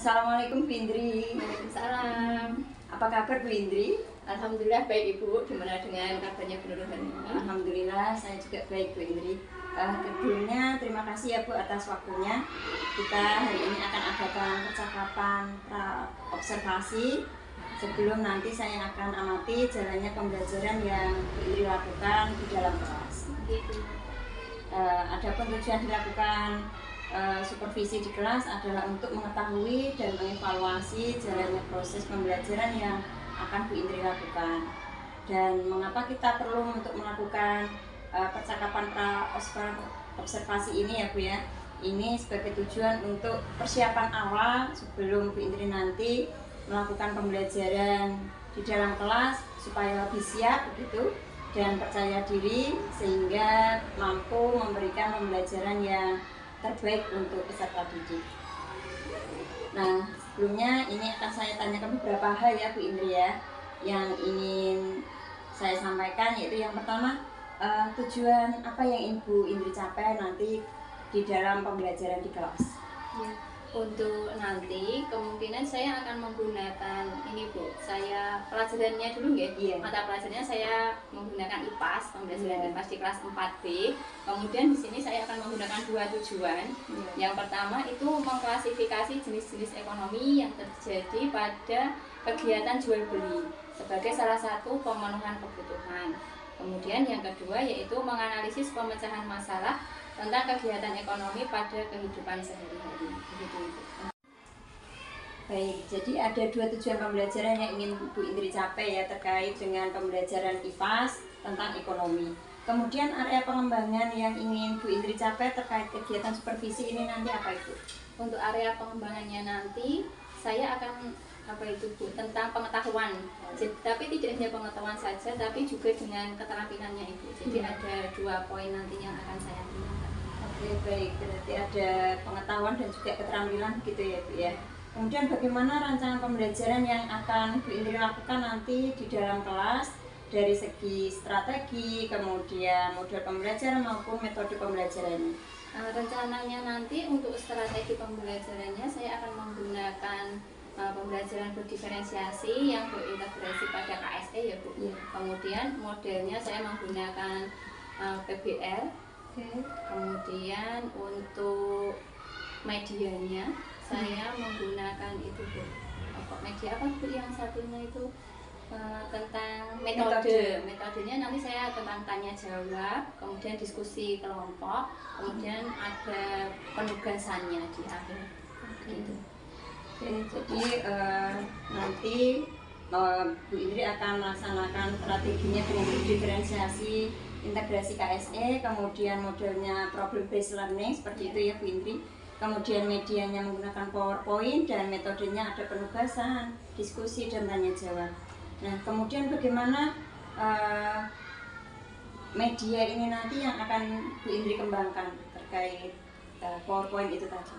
Assalamualaikum Bu Indri. Waalaikumsalam. Apa kabar Bu Indri? Alhamdulillah baik Ibu. Gimana dengan kabarnya Bu Nurhani? Alhamdulillah saya juga baik Bu Indri. Sebelumnya terima kasih ya Bu atas waktunya. Kita hari ini akan adakan percakapan pra observasi. Sebelum nanti saya akan amati jalannya pembelajaran yang Bu Indri lakukan di dalam kelas. Gitu. Adapun tujuan dilakukan supervisi di kelas adalah untuk mengetahui dan mengevaluasi jalannya proses pembelajaran yang akan Bu Indri lakukan. Dan mengapa kita perlu untuk melakukan percakapan pra observasi ini ya Bu ya. Ini sebagai tujuan untuk persiapan awal sebelum Bu Indri nanti melakukan pembelajaran di dalam kelas supaya lebih siap begitu dan percaya diri sehingga mampu memberikan pembelajaran yang terbaik untuk peserta didik. Nah, sebelumnya ini akan saya tanyakan beberapa hal ya Bu Indri ya yang ingin saya sampaikan, yaitu yang pertama, tujuan apa yang Ibu Indri capai nanti di dalam pembelajaran di kelas? Ya. Untuk nanti kemungkinan saya akan menggunakan ini Bu. Saya pelajarannya dulu ya. Iya. Mata pelajarannya saya menggunakan IPAS, pembelajaran Iya. IPAS di kelas 4B. Kemudian di sini saya akan menggunakan dua tujuan. Iya. Yang pertama itu mengklasifikasi jenis-jenis ekonomi yang terjadi pada kegiatan jual beli sebagai salah satu pemenuhan kebutuhan. Kemudian yang kedua yaitu menganalisis pemecahan masalah tentang kegiatan ekonomi pada kehidupan sehari-hari. Begitu. Baik, jadi ada dua tujuan pembelajaran yang ingin Bu Indri capai ya terkait dengan pembelajaran IPAS tentang ekonomi. Kemudian area pengembangan yang ingin Bu Indri capai terkait kegiatan supervisi ini nanti apa itu? Untuk area pengembangannya nanti saya akan tentang pengetahuan. Tapi tidak hanya pengetahuan saja, tapi juga dengan keterampilannya Ibu. Jadi ada dua poin nanti yang akan saya gunakan. Oke, baik, berarti ada pengetahuan dan juga keterampilan gitu ya Bu ya. Kemudian bagaimana rancangan pembelajaran yang akan Bu Indri lakukan nanti di dalam kelas dari segi strategi, kemudian model pembelajaran maupun metode pembelajarannya? Rencananya nanti untuk strategi pembelajarannya saya akan menggunakan pembelajaran berdiferensiasi yang berintegrasi pada KSE ya Bu. Iya. Kemudian modelnya saya menggunakan PBL. Kemudian untuk medianya saya menggunakan itu Bu. Media apa Bu yang satunya itu tentang metodenya nanti saya tentang tanya jawab, kemudian diskusi kelompok, kemudian ada penugasannya di akhir. Gitu. Jadi nanti Bu Indri akan melaksanakan strateginya dengan diferensiasi, integrasi KSE, kemudian modelnya problem based learning seperti itu ya Bu Indri. Kemudian medianya menggunakan PowerPoint dan metodenya ada penugasan, diskusi dan tanya jawab. Nah, kemudian bagaimana media ini nanti yang akan Bu Indri kembangkan terkait PowerPoint itu tadi?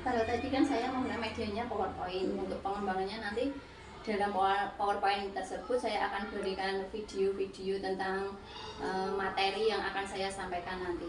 Kalau tadi kan saya menggunakan medianya PowerPoint. Untuk pengembangannya nanti dalam PowerPoint tersebut saya akan berikan video-video tentang materi yang akan saya sampaikan nanti.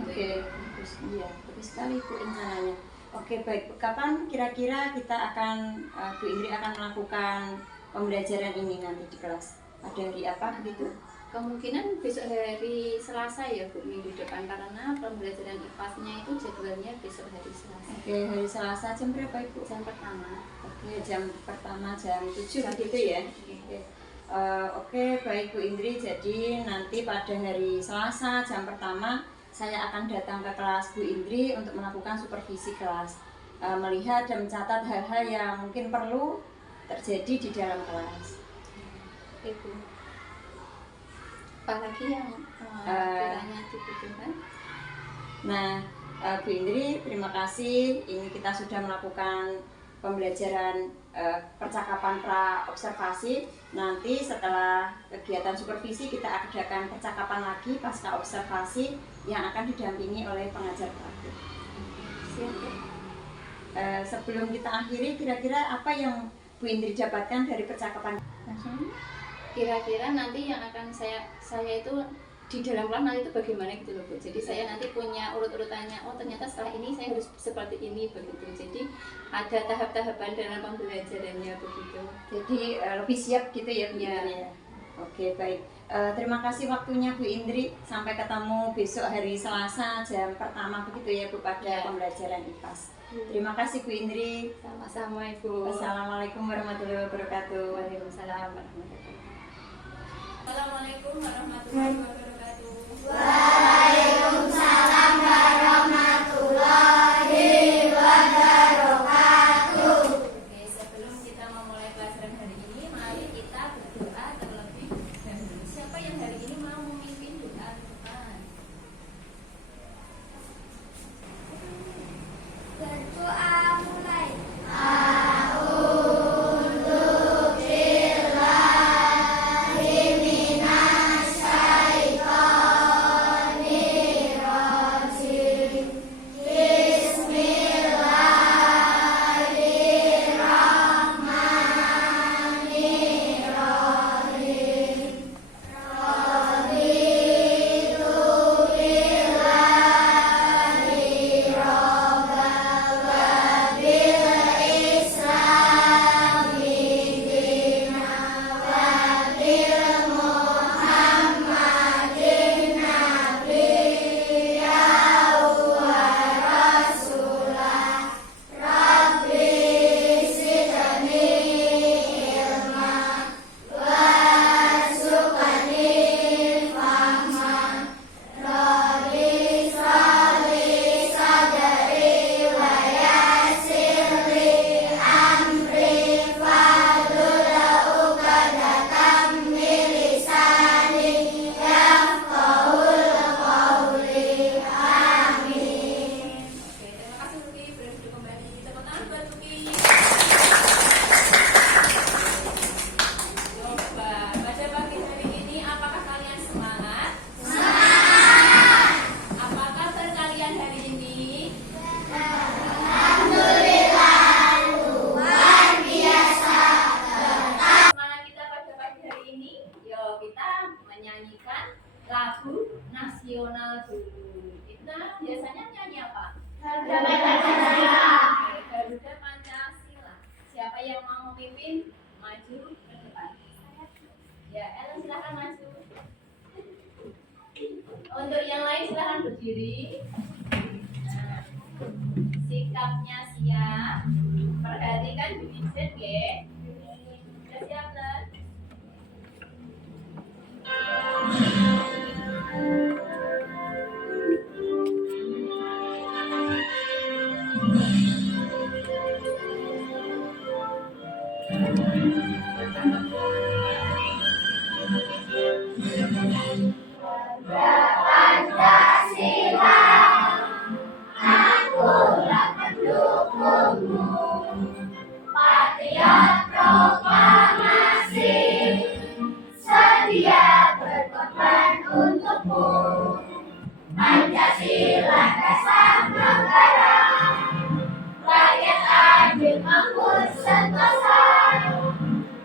Oke, bagus. Iya, bagus sekali Bu rencananya. Oke, baik. Kapan kira-kira kita akan Bu Indri akan melakukan pembelajaran ini nanti di kelas? Pada hari apa begitu? Kemungkinan besok hari Selasa ya Bu, minggu depan, karena pembelajaran IPAS-nya itu jadwalnya besok hari Selasa. Oke, hari Selasa jam berapa Ibu? Jam pertama. Oke, jam pertama jam 7 Jam begitu 7. ya? Oke, baik Bu Indri. Jadi nanti pada hari Selasa jam pertama saya akan datang ke kelas Bu Indri untuk melakukan supervisi kelas, melihat dan mencatat hal-hal yang mungkin perlu terjadi di dalam kelas. Ibu, apalagi yang kiranya dibutuhkan? Nah, Bu Indri, terima kasih. Ini kita sudah melakukan pembelajaran percakapan pra observasi. Nanti setelah kegiatan supervisi kita adakan percakapan lagi pasca observasi yang akan didampingi oleh pengajar praktik. Sebelum kita akhiri, kira-kira apa yang Bu Indri dapatkan dari percakapan? Kira-kira nanti yang akan saya itu di dalam kelas nanti itu bagaimana gitu loh Bu. Jadi saya nanti punya urut-urutannya. Oh ternyata setelah ini saya harus seperti ini begitu. Jadi ada tahap-tahapan dalam pembelajarannya begitu. Jadi lebih siap gitu ya Bu Ya. Indri ya. Oke baik. Terima kasih waktunya Bu Indri. Sampai ketemu besok hari Selasa jam pertama begitu ya Bu pada Ya. pembelajaran IPAS. Terima kasih Bu Indri. Sama-sama Ibu. Wassalamualaikum warahmatullahi wabarakatuh. Waalaikumsalam warahmatullahi wabarakatuh. Assalamualaikum warahmatullahi wabarakatuh. Waalaikumsalam warahmatullahi wabarakatuh. Oke, sebelum kita memulai pelajaran hari ini, mari kita berdoa terlebih dahulu. Siapa yang hari ini mau memimpin doa depan? Berdoa mulai. nasional dulu. Kita biasanya nyanyi apa? Garuda Pancasila. Siapa yang mau memimpin? Maju ke depan. Ya, Ellen silahkan maju. Untuk yang lain silahkan berdiri. Nah, sikapnya siap. Perhatikan Vincent ya. Sudah siap, Len? Pancasila, akulah pendukungmu. Patriot proklamasi, sedia berkorban untukmu. Pancasila dasar negara, rakyat adil makmur sentosa,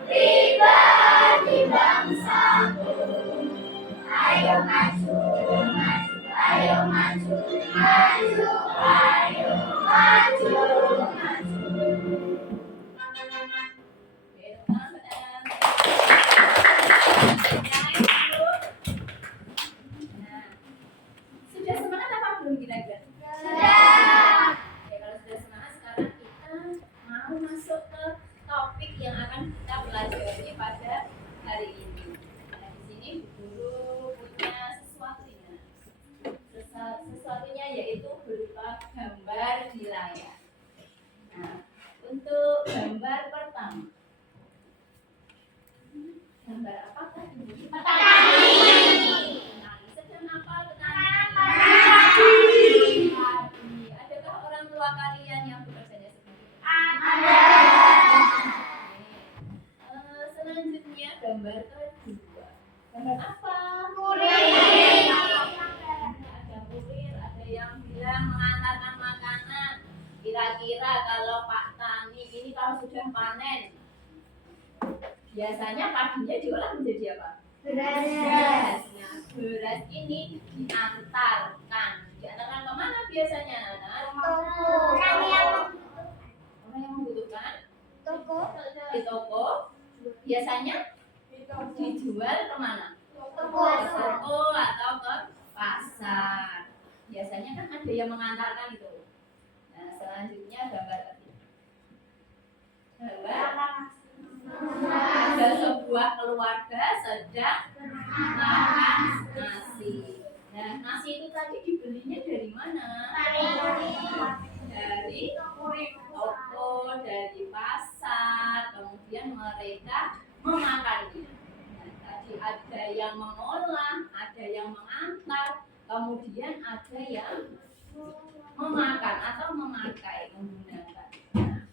pribadi bangsaku. Ayo maju, maju, ayo maju, maju, ayo maju, maju. Oke, teman-teman. Nah, sudah semangat apa belum kira-kira? Sudah. Oke, kalau sudah semangat, sekarang kita mau masuk ke topik yang akan kita pelajari pada hari ini. Nah, di sini guru punya sesuatunya. Sesuatunya yaitu berupa gambar di layar. Nah, untuk gambar pertama. Gambar apakah ini? Petani. Sedang apa petani? Padi. Adakah orang tua kalian yang bekerjanya seperti itu? Selanjutnya gambar kedua. Gambar apa? Kurir. Ada kurir, ada yang bilang mengantarkan makanan. Kira-kira kalau Pak Tani ini kalau sudah panen, biasanya padinya diolah menjadi apa? Beras. Nah, beras ini diantarkan kemana biasanya anak? Orang yang Orang yang membutuhkan toko. di toko, biasanya dijual kemana? Toko. Toko atau ke pasar. Biasanya kan ada yang mengantarkan itu. Nah, selanjutnya gambar ketiga. Gambar ada sebuah keluarga sedang makan nasi. Nah, nasi itu tadi dibelinya dari mana? Dari toko, dari pasar, kemudian mereka memakannya. Nah, tadi ada yang mengolah, ada yang mengantar, kemudian ada yang memakan atau memakai menggunakan. Nah,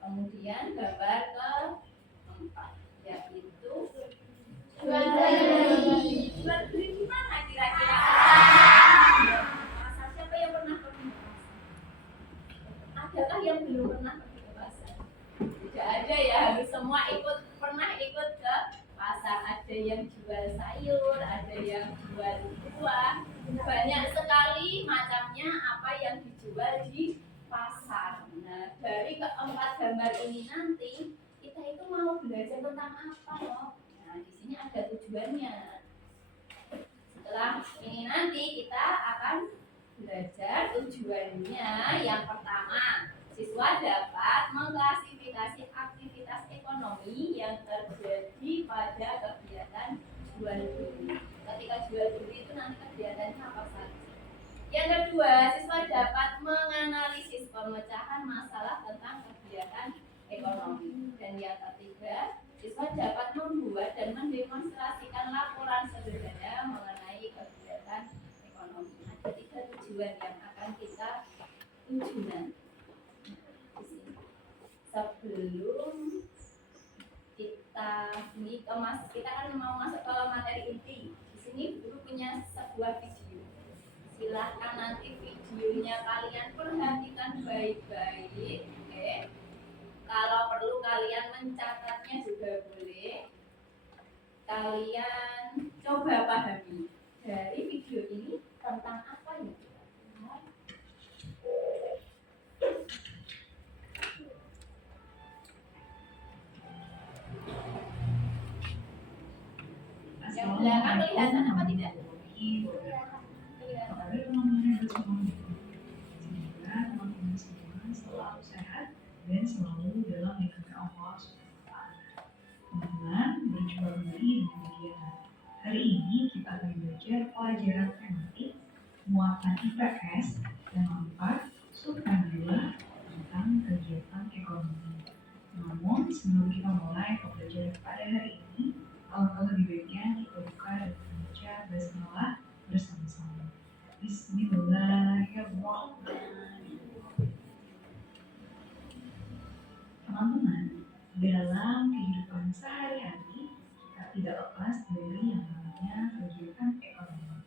kemudian gambar keempat yaitu jual beli. Jual beli di mana kira-kira? Pasar. Siapa yang pernah pergi ke pasar? Adakah yang belum pernah pergi ke pasar? Tidak ada ya, harus semua pernah ikut ke pasar. Ada yang jual sayur, ada yang jual buah. Banyak sekali macamnya apa yang dijual di pasar. Nah, dari keempat gambar ini nanti kita itu mau belajar tentang apa loh? Nah, di sini ada tujuannya. Setelah ini nanti kita akan belajar tujuannya. Yang pertama, siswa dapat mengklasifikasi aktivitas ekonomi yang terjadi pada kegiatan jual beli. Ketika jual beli itu nanti kegiatannya apa saja? Yang kedua, siswa dapat menganalisis pemecahan masalah tentang kegiatan ekonomi. Dan yang ketiga, siswa dapat membuat dan mendemonstrasikan laporan sederhana mengenai kegiatan ekonomi. Ada 3 tujuan yang akan kita tuju nanti. Di sini. Sebelum kita kan mau masuk ke materi inti. Di sini guru punya sebuah video. Silahkan nanti videonya kalian perhatikan baik-baik, oke? Kalau perlu kalian mencatatnya juga boleh. Kalian coba pahami dari video ini tentang apa ya? Yang belakang kelihatan apa tidak? Selalu sehat dan selalu dalam lindungan Allah SWT. Dengan berjuang beli dengan kegiatan. Hari ini kita akan belajar pelajaran tematik muatan IPS dan 4 subtema 2 tentang kegiatan ekonomi. Namun sebelum kita mulai pembelajaran pada hari ini, alangkah lebih baiknya kita buka dan membaca basmalah bersama-sama. Bismillahirrahmanirrahim. Teman-teman, dalam kehidupan sehari-hari kita tidak lepas dari yang namanya kegiatan ekonomi.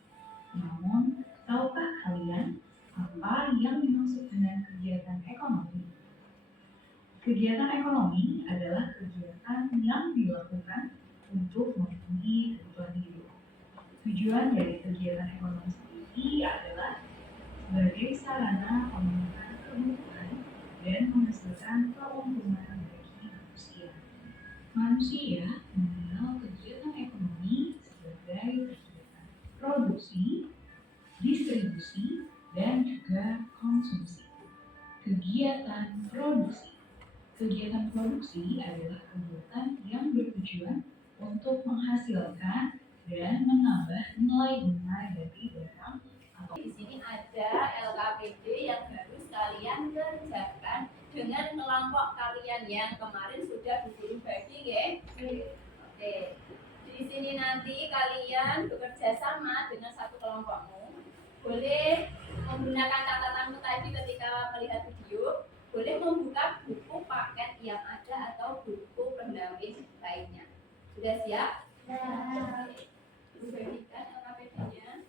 Namun, tahukah kalian apa yang dimaksud dengan kegiatan ekonomi? Kegiatan ekonomi adalah kegiatan yang dilakukan untuk memenuhi kebutuhan hidup. Tujuan dari kegiatan ekonomi sendiri adalah sebagai sarana pemenuhan kebutuhan dan menghasilkan keuntungan bagi manusia. Manusia mengenal kegiatan ekonomi sebagai kegiatan produksi, distribusi, dan juga konsumsi. Kegiatan produksi. Kegiatan produksi adalah kegiatan yang bertujuan untuk menghasilkan dan menambah nilai dari barang. Di sini ada LKPD yang harus kalian kerjakan dengan kelompok kalian yang kemarin sudah guru bagi, ya. Oke. Di sini nanti kalian bekerja sama dengan satu kelompokmu. Boleh menggunakan catatanmu tadi ketika melihat video. Boleh membuka buku paket yang ada atau buku pendahuluan lainnya. Sudah siap? Oke. Guru bagikan LKPD-nya.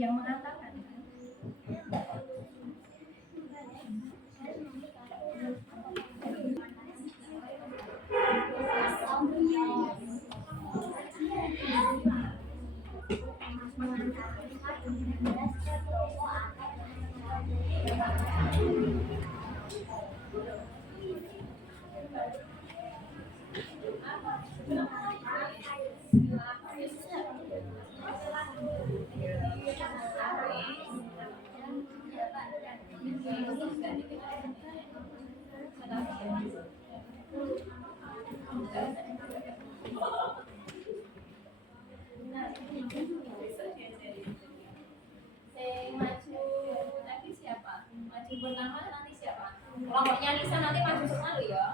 Yang mengatakan maju tadi siapa? Maju pertama nanti siapa? Kelompoknya Nisa nanti maju semua lo ya.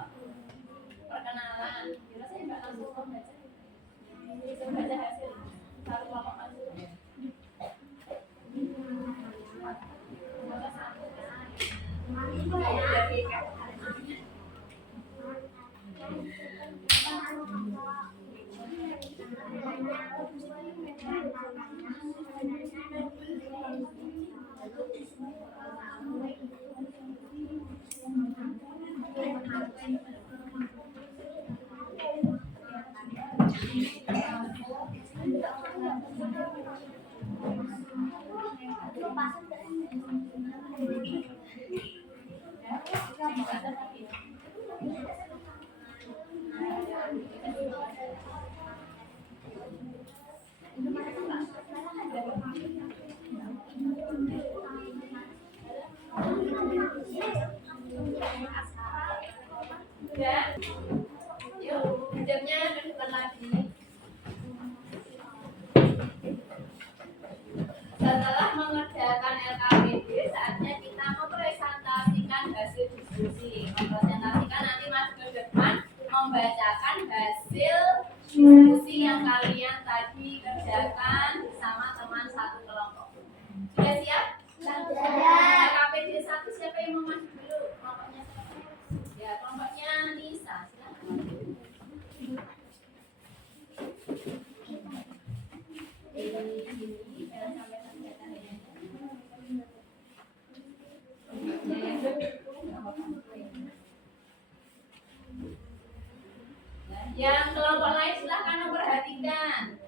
Perkenalan. Kira saya nggak langsung membaca. Bisa baca hasil satu kelompok maju. Ya, yuk, jamnya depan lagi. Setelah mengerjakan LKPD, saatnya kita mempresentasikan hasil diskusi. Mempresentasikan nanti masuk ke depan, membacakan hasil diskusi yang kalian tadi kerjakan bersama teman satu kelompok. Sudah siap? LKPD 1 siapa yang mau maju dulu? Kelompoknya siapa? Ya, kelompoknya Nisa. Silakan. Yang kelompok lain silahkan memperhatikan.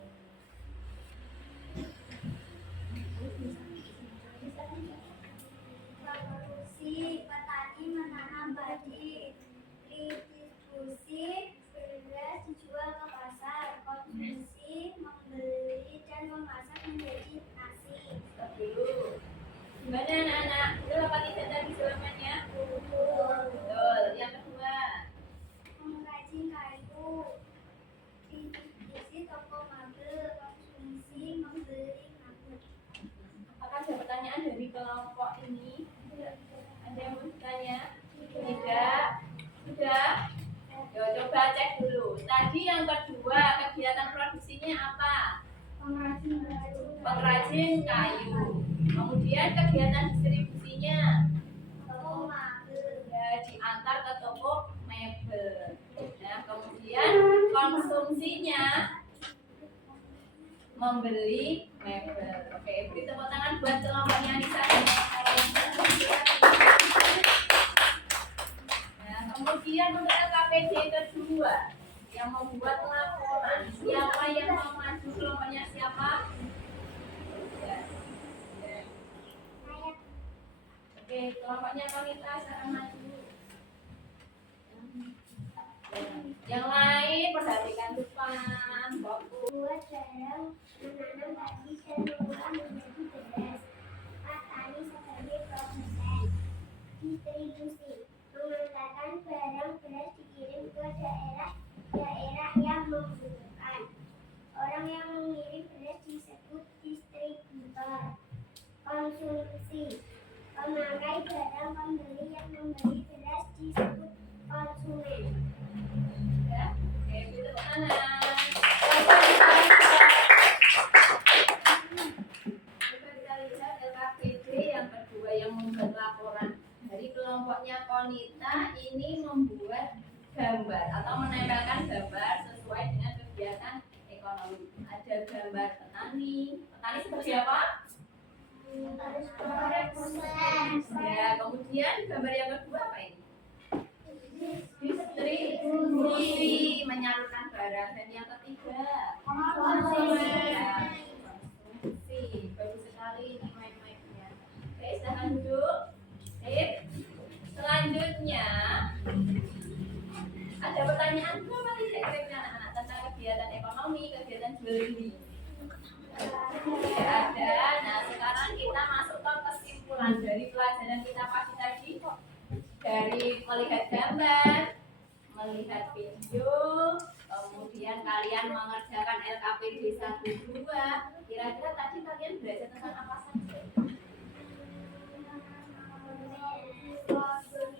Produksi petani menanam padi, distribusi beras dijual ke pasar, konsumsi membeli dan memasak menjadi nasi. Dulu. Gimana anak-anak? Betul apa tidak tadi jawabannya? Betul. Yang kedua. Mengrajin kayu, distribusi toko mebel, konsumsi membeli kabut. Apakah ada pertanyaan dari kelompok ini? Ada yang mau bertanya? Tidak? Sudah? Yo, coba cek dulu. Tadi yang kedua, kegiatan produksinya apa? Pengrajin kayu. Kemudian kegiatan distribusinya Toko mebel. ya diantar ke toko mebel. Nah, kemudian konsumsinya membeli mebel. Oke, beri tepuk tangan buat kelompoknya Nisa. Nah, kemudian untuk LKPD kedua yang membuat laporan, siapa yang mau maju? Kelompoknya siapa? Ya. Kelompoknya Konita sekarang maju. Yang lain perhatikan depan. Fokus. Buat barang menanam padi dan mengolah menjadi beras. Petani sebagai produsen. Distribusi mengantarkan barang beras dikirim ke daerah yang membutuhkan. Orang yang mengirim beras disebut distributor. Konsumsi pemakai barang pembeli yang membeli beras disebut konsumen. Ya, oke, itu mana? Coba kita lihat LKPD yang kedua yang membuat laporan dari kelompoknya Konita ini membuat gambar atau menempelkan gambar sesuai dengan kegiatan ekonomi. Ada gambar petani. Petani seperti apa? Ya, kemudian gambar yang kedua apa ini? Distribusi, menyalurkan barang. Dan yang ketiga konsumsi. Bagus sekali ini mic-micnya. Oke, silahkan duduk. Sip. Selanjutnya ada pertanyaan berapa tidak kira-kira anak-anak tentang kegiatan ekonomi, kegiatan jual beli? Ya, ada. Nah, sekarang kita masuk ke kesimpulan dari pelajaran kita pagi tadi. Dari melihat gambar, melihat video, kemudian kalian mengerjakan LKPD 1-2. Kira-kira tadi kalian belajar tentang apa saja?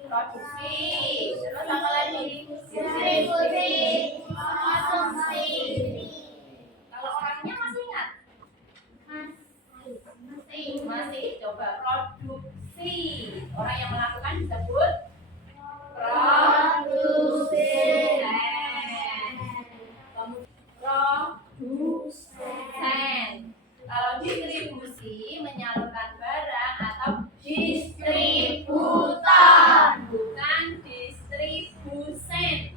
Produksi, terus apa lagi? Distribusi, konsumsi. Kalau orangnya masih ingat? Masih. Coba produksi. Orang yang melakukan disebut produsen. Produsen. Kalau distribusi menyalurkan barang atau distributor, bukan distribusen.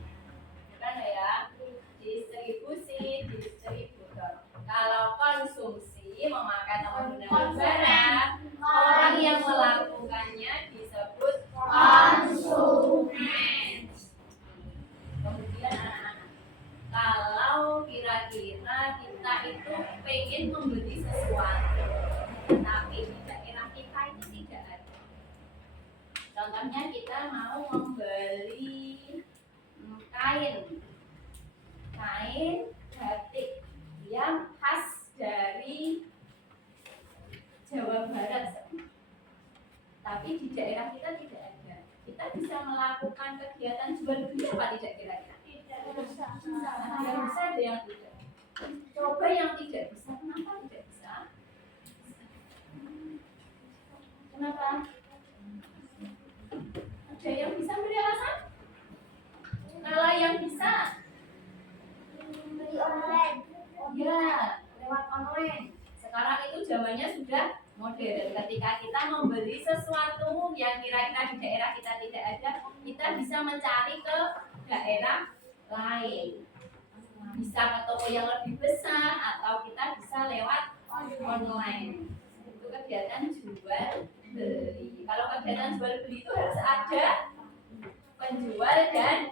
Bukan ya? Distribusi, distributor. Kalau konsumsi memakai atau menggunakan barang, orang yang melakukannya disebut konsumen. Kemudian anak-anak, kalau kira-kira kita itu pengen membeli sesuatu, tapi di daerah kita itu tidak ada. Contohnya kita mau membeli kain batik yang khas dari Jawa Barat, tapi di daerah kita tidak ada. Kita bisa melakukan kegiatan jual beli apa tidak kira-kira? Tidak bisa. Ada yang bisa, ada yang tidak. Coba yang tidak bisa. Kenapa tidak bisa? Kenapa? Ada yang bisa beri alasan? Kalau yang bisa Beli online. ya lewat online. Sekarang itu zamannya sudah modern. Ketika kita membeli sesuatu yang kira-kira di daerah kita tidak ada, kita bisa mencari ke daerah lain. Bisa ke toko yang lebih besar atau kita bisa lewat online. Itu kegiatan jual beli. Kalau kegiatan jual beli itu harus ada penjual dan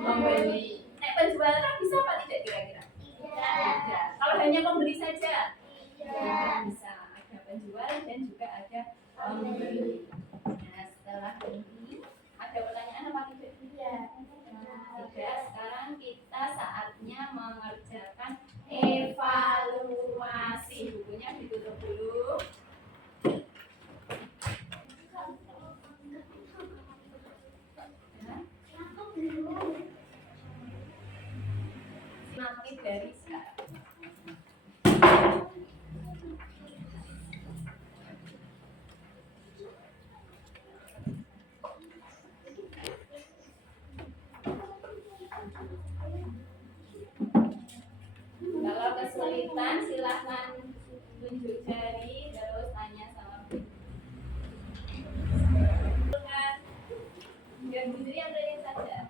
pembeli. Penjual kan bisa apa tidak kira-kira? Tidak. Kalau hanya pembeli saja? Tidak bisa. Ada penjual dan juga ada pembeli. Nah, setelah ini ada pertanyaan apa tidak? Tidak. Sekarang kita saatnya mengerjakan evaluasi. Bukunya ditutup dulu. Nanti dari sekarang. Kalau kesulitan silahkan tunjuk jari terus tanya sama Bu. Dan Bu Sri yang tanya saja.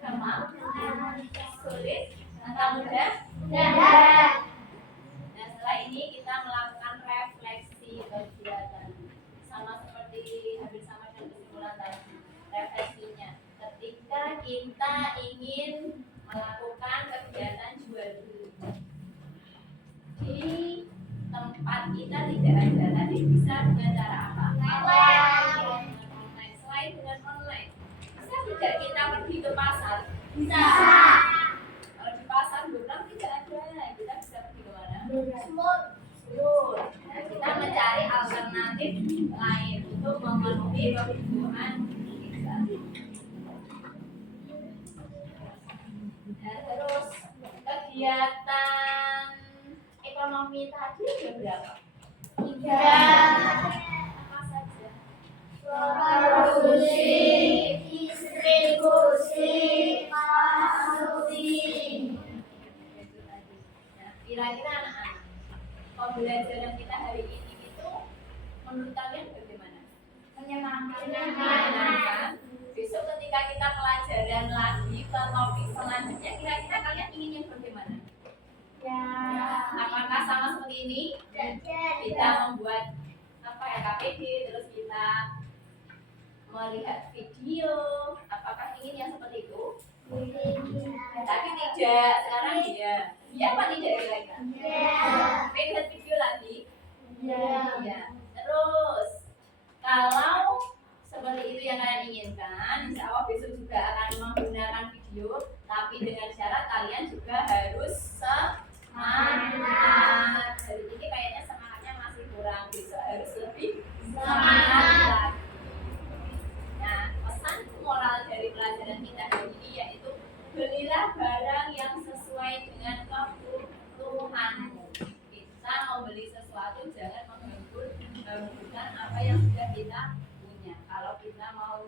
Gampang, sulit, atau Sudah? Sudah. Nah, setelah ini kita melakukan refleksi kegiatan. Sama seperti hampir sama dengan kesimpulan tadi. Refleksinya, ketika kita ingin melakukan kegiatan jual beli di tempat kita tidak ada, tadi bisa dengan cara apa? Online. Selain dengan online, bisa tidak kita pergi ke pasar? Bisa. Kalau di pasar belum tidak ada, kita bisa pergi ke mana? Semut. Nah, kita mencari alternatif lain untuk memenuhi kebutuhan kita. Nah, terus kegiatan ekonomi tadi ada berapa? 3. Apa saja? Produksi, distribusi, konsumsi. Itu tadi. Nah, kira-kira anak-anak, pembelajaran kita hari ini itu menurut kalian bagaimana? Menyenangkan. Besok ketika kita pelajaran lagi ke topik selanjutnya, kira-kira kalian ingin yang bagaimana? Ya. Apakah sama seperti ini? Kita membuat apa ya, KPD, terus kita melihat video. Apakah ingin yang seperti itu? Tapi tidak. Sekarang dia. Iya apa tidak kira-kira? Pengen lihat video lagi? Ya. Terus kalau seperti itu yang kalian inginkan, insya Allah besok juga akan menggunakan video, tapi dengan syarat kalian juga harus semangat. Hari ini kayaknya semangatnya masih kurang, besok harus lebih semangat lagi. Nah, pesan moral dari pelajaran kita hari ini yaitu belilah barang yang sesuai dengan kebutuhanmu. Kita mau beli sesuatu jangan mengganggukan apa yang sudah kita punya. Kalau kita mau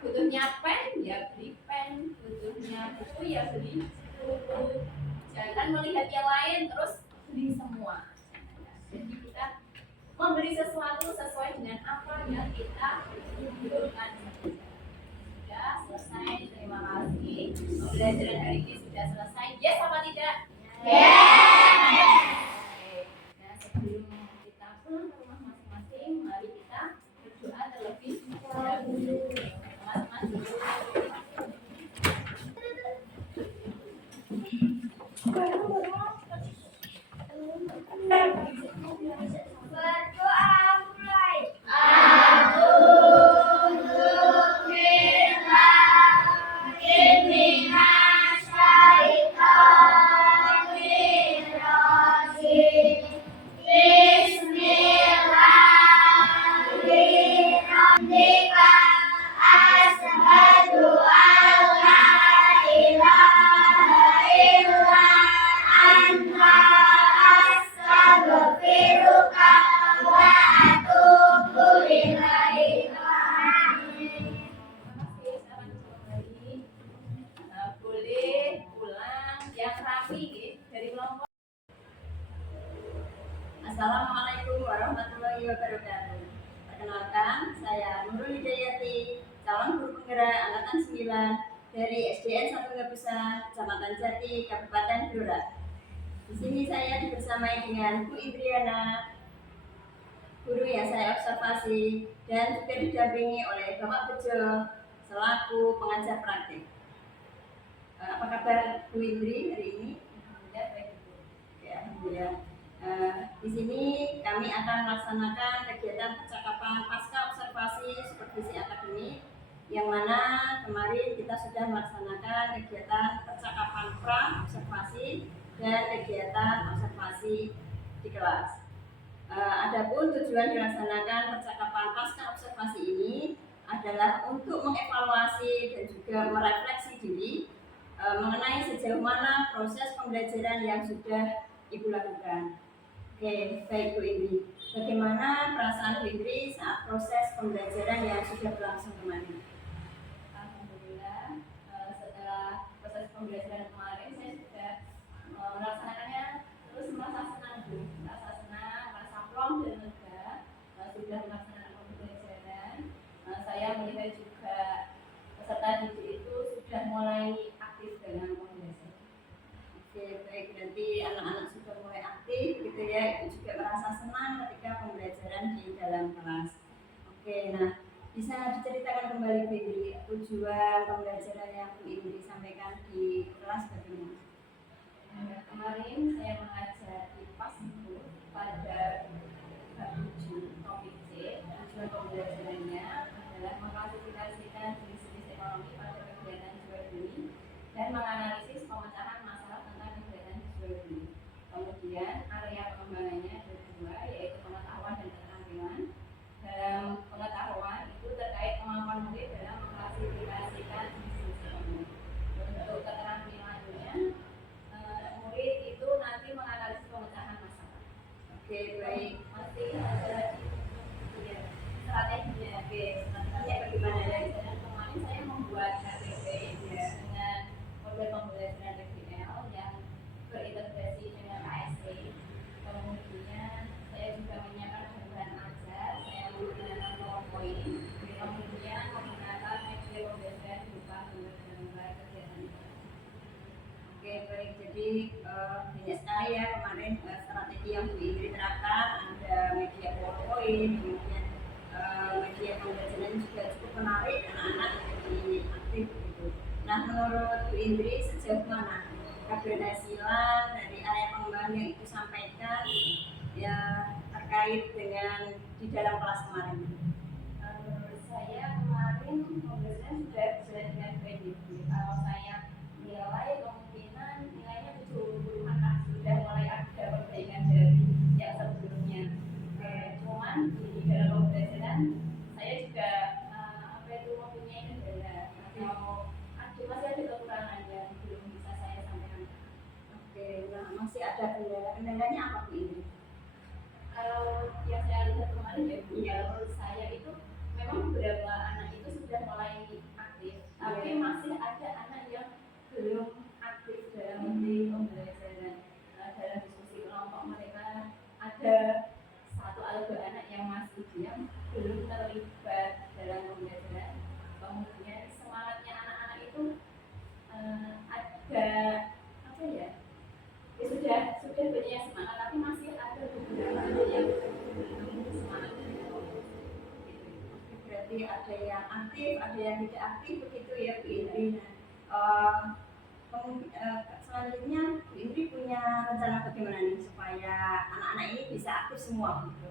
butuhnya pen, ya beli pen. Butuhnya buku, ya beli buku. Jangan melihat yang lain terus beli semua. Jadi kita membeli sesuatu sesuai dengan apa yang kita butuhkan. Sudah selesai, terima kasih. Pembelajaran hari ini sudah selesai. Yes apa tidak? Nah, sebelum kita pulang ke rumah masing-masing, mari kita berdoa terlebih dahulu. Mas-mas dulu. Berdoa mulai. Asyhadu an la ilaha illa anta astaghfiruka wa atubu ilaik. Boleh pulang yang rapi dari kelompok. Assalamualaikum warahmatullahi wabarakatuh. Perkenalkan, saya Nurul Hidayati, calon guru penggerak angkatan 9 dari SDN 1 Gabusa, Kecamatan Jati, Kabupaten Blora. Di sini saya dibersamai dengan Bu Indriana, guru yang saya observasi, dan juga didampingi oleh Bapak Bejo selaku pengajar praktik. Apa kabar Bu Indri hari ini? Ya, baik. Ya, alhamdulillah. Di sini kami akan melaksanakan kegiatan percakapan pasca observasi supervisi akademik, yang mana kemarin kita sudah melaksanakan kegiatan percakapan pra observasi dan kegiatan observasi di kelas. Adapun tujuan dilaksanakan percakapan pasca observasi ini adalah untuk mengevaluasi dan juga merefleksi diri mengenai sejauh mana proses pembelajaran yang sudah Ibu lakukan. Oke, baik Bu Indri. Bagaimana perasaan Bu Indri saat proses pembelajaran yang sudah berlangsung kemarin? Alhamdulillah, setelah proses pembelajaran kemarin saya sudah melaksanakannya, terus merasa senang, merasa plong dan lega. Sudah melaksanakan pembelajaran. Saya melihat juga peserta didik itu sudah mulai aktif dalam pembelajaran. Oke, baik Bu Indri, tujuan pembelajaran yang Bu Indri sampaikan di kelas bagaimana? Kemarin saya mengajar IPA 10 pada bab 7 topik C. Tujuan pembelajarannya adalah mengklasifikasikan jenis-jenis ekonomi pada kegiatan jual beli dan menganalisis pemecahan masalah tentang kegiatan jual beli. Kemudian area pengembangannya ada dua, yaitu pengetahuan dan keterampilan. Dalam pengetahuan itu terkait kemampuan murid dalam mengklasifikasikan jenis-jenis ekonomi. Untuk keterampilannya, murid itu nanti menganalisis pemecahan masalah. Oke, baik. Masih ada ya, strateginya. Oke, strateginya bagaimana ya? Dan kemarin saya membuat KTP ya, dengan model pembelajaran PBL yang berintegrasi dengan ASC. Kemudian saya juga menyiapkan bahan ajar, saya menggunakan PowerPoint, kemudian menggunakan media pembelajaran berupa gambar kegiatan itu. Oke, baik. Jadi banyak sekali ya kemarin strategi yang Bu Indri terapkan, ada media PowerPoint, kemudian media pembelajaran juga cukup menarik, anak-anak menjadi aktif gitu. Nah, menurut Bu Indri sejauh mana keberhasilan dari area pengembangan yang Ibu sampaikan ya terkait dengan di dalam kelas kemarin? Menurut saya kemarin pembelajaran sudah berjalan dengan baik. Kalau saya nilai kemungkinan nilainya 70-an lah, sudah mulai ada perbaikan dari yang sebelumnya. Cuman di dalam pembelajaran saya juga mempunyai kendala atau masih ada kekurangan yang belum bisa saya sampaikan. Oke, nah masih ada kendala. Kendalanya apa Bu Indri? Kalau yang saya lihat kemarin ya, menurut saya itu memang beberapa anak itu sudah mulai aktif, tapi masih ada anak yang belum aktif dalam memberi pembelajaran. Dalam diskusi kelompok mereka ada satu atau dua anak yang masih diam, belum terlibat dalam pembelajaran. Kemudian semangatnya anak-anak itu ada apa ya? Sudah punya semangat, tapi masih ada beberapa anak yang belum semangat. Berarti ada yang aktif, ada yang tidak aktif begitu ya Bu Indri. Selanjutnya Bu Indri punya rencana bagaimana nih supaya anak-anak ini bisa aktif semua gitu?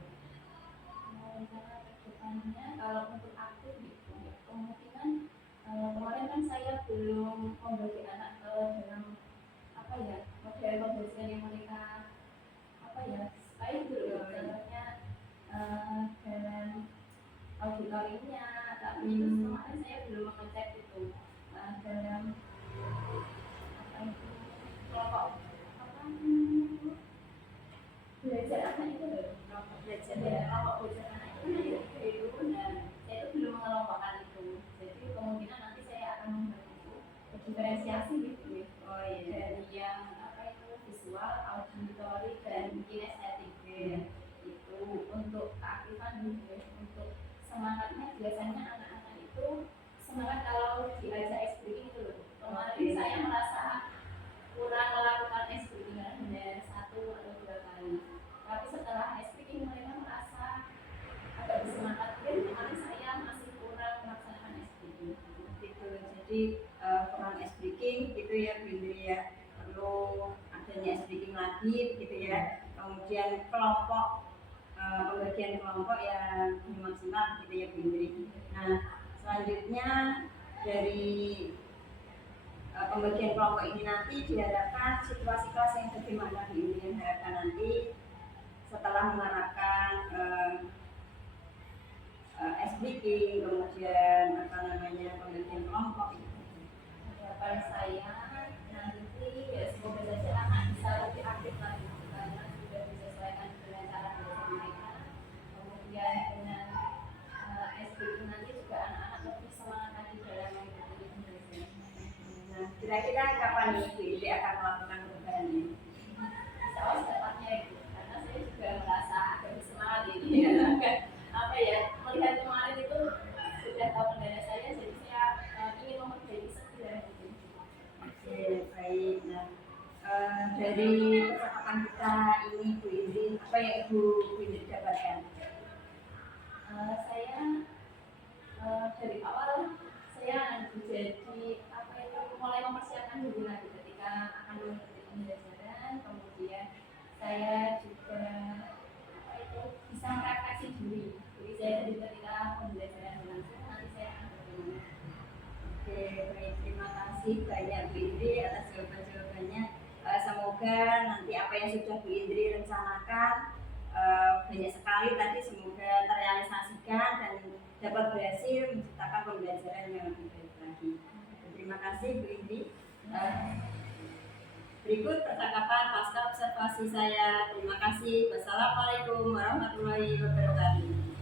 Rencana kedepannya kalau untuk aktif gitu, kemungkinan kemarin kan saya belum membagi anak ke dalam apa ya, model pembelajaran yang mereka apa ya, baik dulu contohnya dalam auditoriumnya, tapi terus kemarin saya belum mengecek itu dalam apa itu kelompok apa belajar anak itu loh, kelompok belajar ya, kelompok belajar anak itu dan saya itu belum mengelompokkan itu, jadi kemungkinan nanti saya akan membantu diferensiasi gitu ya. Oh iya. Dari yang apa itu visual, auditori dan kinestetik itu untuk keaktifan gitu. Untuk semangatnya biasanya anak-anak itu semangat kalau diajak speaking itu loh. Kemarin saya merasa kurang melakukan speaking hanya 1 atau 2 kali, tapi setelah speaking mereka merasa agak bersemangat. Dan kemarin saya masih kurang melaksanakan speaking gitu. Jadi kurang speaking gitu ya Bu Indri ya, perlu adanya speaking lagi gitu ya. Kemudian kelompok pembagian kelompok yang maksimal gitu ya Bu Indri. Nah, selanjutnya dari pembagian kelompok ini nanti diharapkan situasi kelas yang bagaimana Bu Indri yang harapkan nanti setelah menerapkan speaking, kemudian apa namanya pembagian kelompok itu. Harapan saya nanti ya semoga saja anak bisa lebih aktif lagi karena sudah disesuaikan dengan cara belajar mereka. Kemudian dengan speaking nanti juga anak-anak lebih semangat lagi dalam mengikuti pembelajaran. Nah, kira-kira kapan nih Bu Indri akan melakukan perubahan ini? Insya Allah secepatnya itu, karena saya juga merasa agak semangat ini ya, apa ya, melihat kemarin itu sudah tahu kendala saya, jadi saya ingin memperbaiki segera gitu. Oke, baik. Nah, dari percakapan kita ini Bu Indri, apa yang Bu Indri dapatkan? Saya Dari awal saya menjadi apa itu mulai mempersiapkan diri lagi ketika akan mengikuti pembelajaran, kemudian saya juga apa itu bisa merefleksi diri. Jadi saya dari ketika pembelajaran berlangsung nanti saya akan bagaimana. Oke, baik. Terima kasih banyak Bu Indri atas jawaban-jawabannya. Semoga nanti apa yang sudah Bu Indri rencanakan banyak sekali tadi semoga terrealisasikan dan dapat berhasil menciptakan pembelajaran yang lebih baik lagi. Terima kasih Bu Indri. Berikut percakapan pasca observasi saya. Terima kasih. Wassalamualaikum warahmatullahi wabarakatuh.